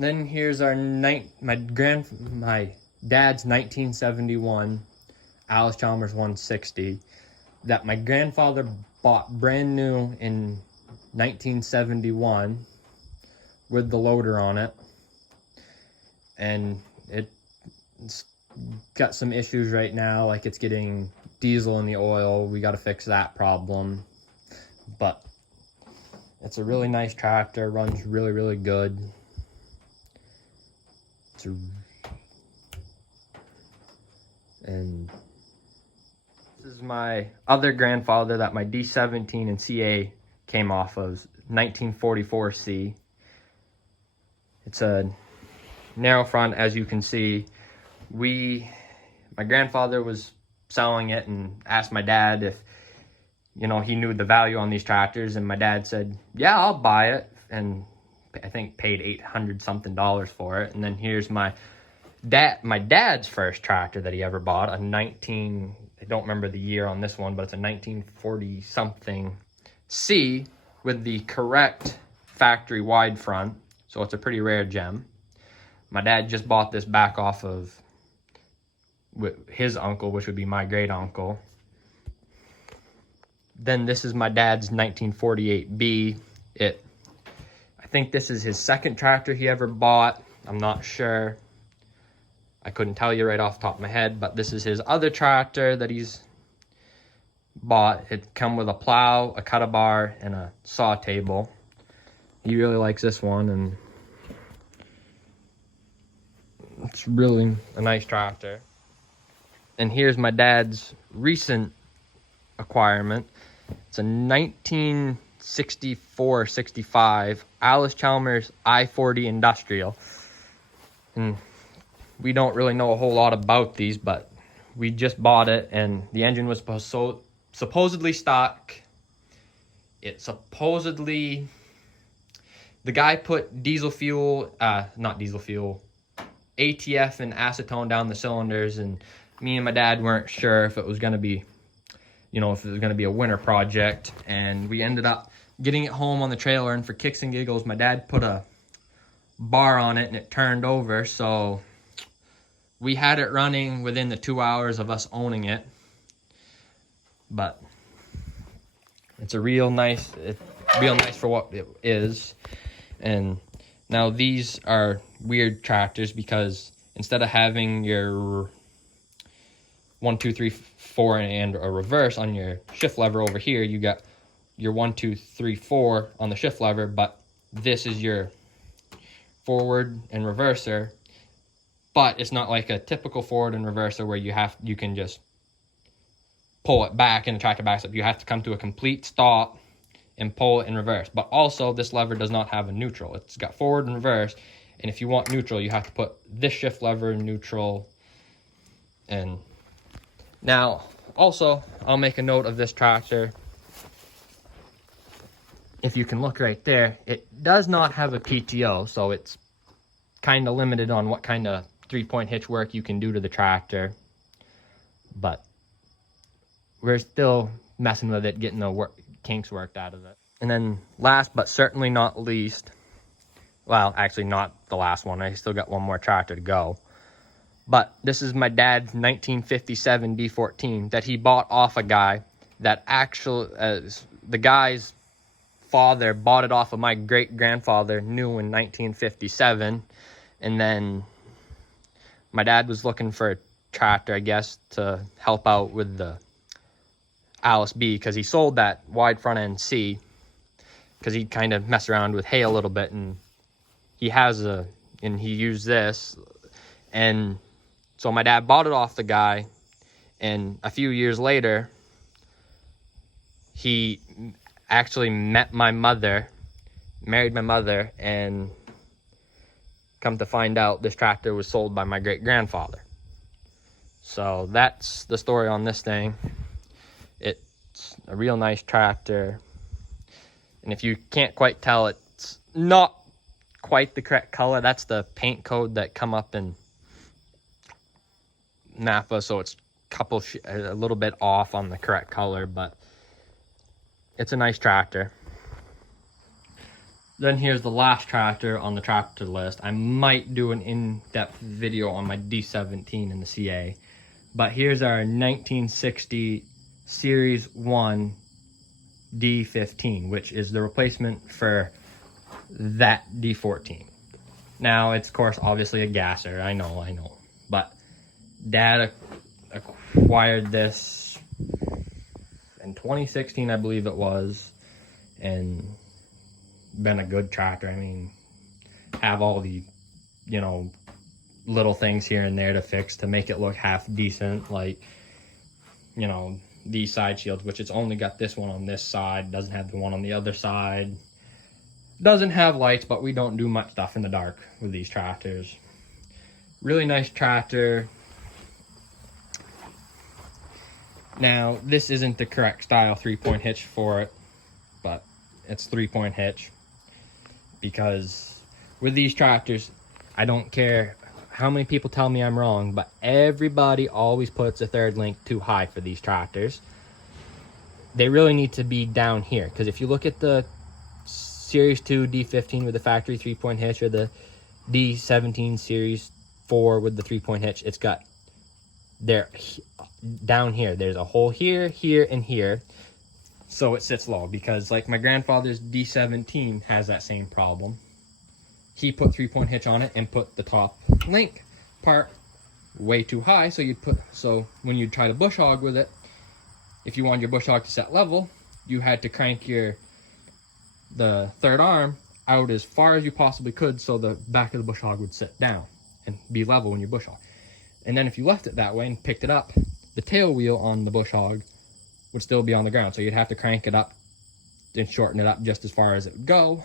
Then here's our my dad's 1971 Allis-Chalmers 160 that my grandfather bought brand new in 1971 with the loader on it, and it's got some issues right now, like it's getting diesel in the oil. We got to fix that problem, but it's a really nice tractor, runs really good. And this is my other grandfather that my D17 and CA came off of, 1944 C. It's a narrow front, as you can see. My grandfather was selling it and asked my dad if, you know, he knew the value on these tractors, and my dad said, yeah, I'll buy it, and I think paid $800 something for it. And then here's my dad's first tractor that he ever bought, I don't remember the year on this one, but it's a 1940 something C with the correct factory wide front, so it's a pretty rare gem. My dad just bought this back off of his uncle, which would be my great uncle. Then this is my dad's 1948 B. I think this is his second tractor he ever bought. I'm not sure. I couldn't tell you right off the top of my head, but this is his other tractor that he's bought. It come with a plow, a cutter bar, and a saw table. He really likes this one, and it's really a nice tractor. And here's my dad's recent acquirement. It's a 1964-65 Allis-Chalmers I-40 Industrial. And we don't really know a whole lot about these, but we just bought it, and the engine was supposedly stock. The guy put diesel fuel, not diesel fuel, ATF and acetone down the cylinders, and me and my dad weren't sure if it was going to be, if it was going to be a winter project, and we ended up getting it home on the trailer, and for kicks and giggles, my dad put a bar on it, and it turned over, so we had it running within the 2 hours of us owning it. But it's a real nice for what it is. And now these are weird tractors because instead of having your 1, 2, 3, 4 and a reverse on your shift lever over here, you got your 1, 2, 3, 4 on the shift lever, but this is your forward and reverser. But it's not like a typical forward and reverser where you can just pull it back and the tractor backs up. You have to come to a complete stop and pull it in reverse. But also, this lever does not have a neutral. It's got forward and reverse, and if you want neutral, you have to put this shift lever in neutral. And now, also, I'll make a note of this tractor. If you can look right there, it does not have a PTO, so it's kind of limited on what kind of 3-point hitch work you can do to the tractor, but we're still messing with it, getting the kinks worked out of it. And then last but certainly not least, well, actually not the last one, I still got one more tractor to go, but this is my dad's 1957 D14 that he bought off a guy that the guy's father bought it off of my great-grandfather new in 1957, and then my dad was looking for a tractor, I guess, to help out with the Alice B, because he sold that wide front end C because he kind of messed around with hay a little bit, and he used this, and so my dad bought it off the guy, and a few years later he actually married my mother, and come to find out, this tractor was sold by my great-grandfather. So that's the story on this thing. It's a real nice tractor. And if you can't quite tell, it's not quite the correct color. That's the paint code that come up in Napa, so it's a little bit off on the correct color, but it's a nice tractor. Then here's the last tractor on the tractor list. I might do an in-depth video on my D17 in the CA. But here's our 1960 Series 1 D15, which is the replacement for that D14. Now, it's, of course, obviously a gasser. I know. But Dad acquired this in 2016, I believe it was. And been a good tractor. I mean, have all the, you know, little things here and there to fix to make it look half decent, like, you know, these side shields, which it's only got this one on this side, doesn't have the one on the other side, doesn't have lights, but we don't do much stuff in the dark with these tractors. Really nice tractor. Now, this isn't the correct style 3-point hitch for it, but it's 3-point hitch. Because with these tractors, I don't care how many people tell me I'm wrong, but everybody always puts a third link too high for these tractors. They really need to be down here, because if you look at the Series 2 D15 with the factory 3-point hitch, or the D17 Series 4 with the 3-point hitch, it's got down here. There's a hole here, here, and here. So it sits low, because like my grandfather's D17 has that same problem. He put 3-point hitch on it and put the top link part way too high. So when you try to bush hog with it, if you wanted your bush hog to set level, you had to crank the third arm out as far as you possibly could, so the back of the bush hog would sit down and be level when you bush hog. And then if you left it that way and picked it up, the tail wheel on the bush hog would still be on the ground. So you'd have to crank it up and shorten it up just as far as it would go.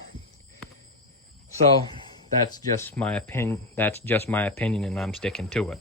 So that's just my opinion, and I'm sticking to it.